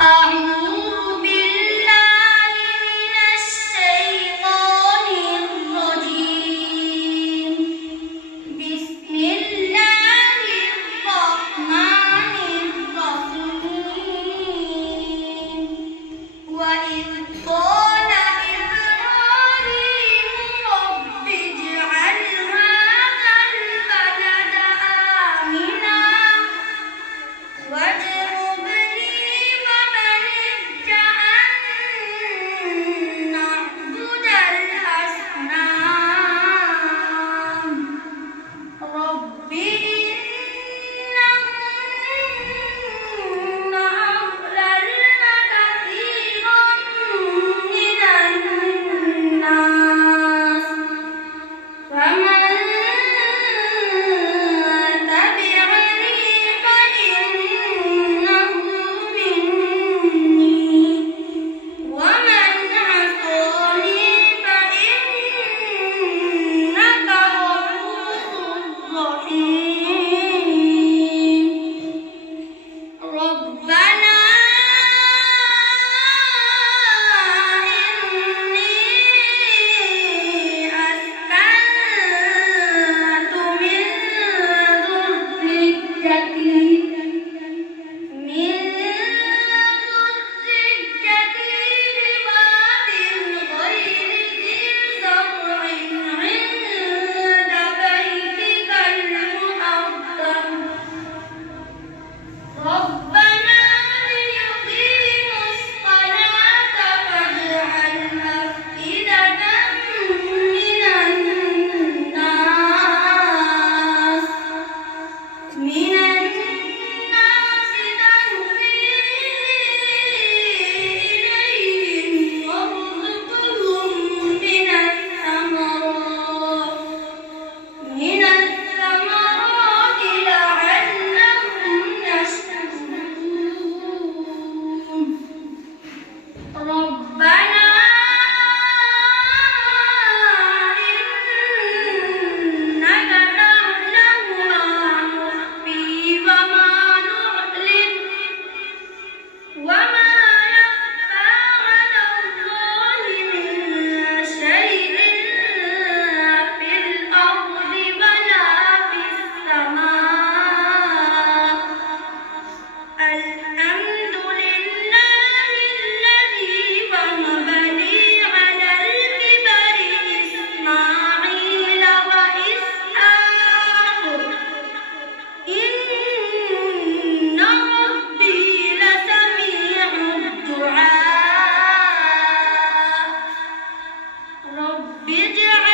أعوذ بالله من الشيطان الرجيم. بسم الله الرحمن الرحيم. وإذ قال إبراهيم رب اجعل هذا البلد آمنا واجنبني وبني أن نعبد الأصنام. رب إنهن أضللن كثيرا من الناس فمن تبعني فإنه مني ومن عصاني فإنك غفور رحيم. ربنا إني أسكنت من ذريتي بواد غير ذي زرع عند بيتك المحرم ربنا ليقيموا الصلاة فاجعل أفئدة من الناس تهوي إليهم وارزقهم من الثمرات لعلهم يشكرون. ربنا إنك تعلم ما نخفي وما نعلن وما يخفى على الله من شيء في الأرض ولا في السماء. الحمد لله الذي وهب لي على الكبر إسماعيل وإسحاق إن ربي لسميع الدعاء. رب اجعل